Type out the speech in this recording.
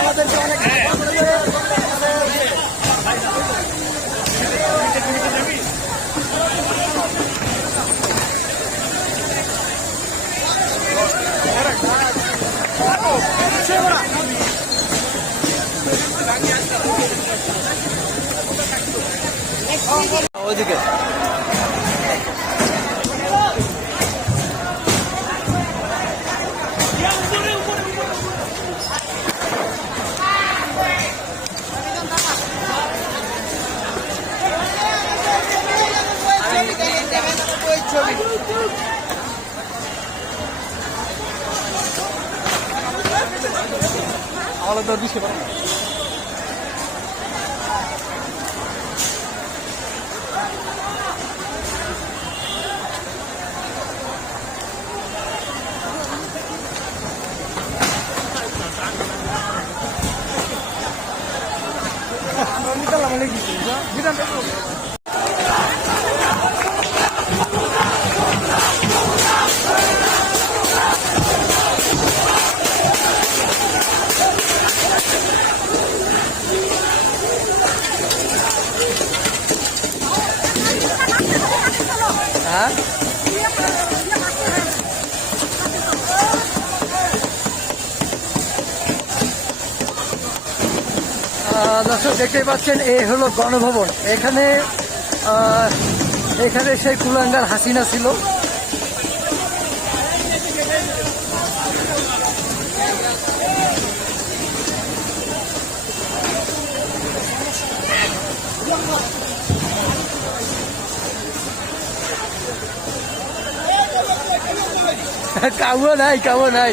আমাদেরকে অনেক ওইদিকে। আলাদা দিছে পারে হ্যাঁ আহ, দর্শক, দেখতেই পাচ্ছেন, এ হলো গণভবন। এখানে এখানে সেই কুলাঙ্গার হাসিনা ছিল। কাউয়া নাই কাউয়া নাই।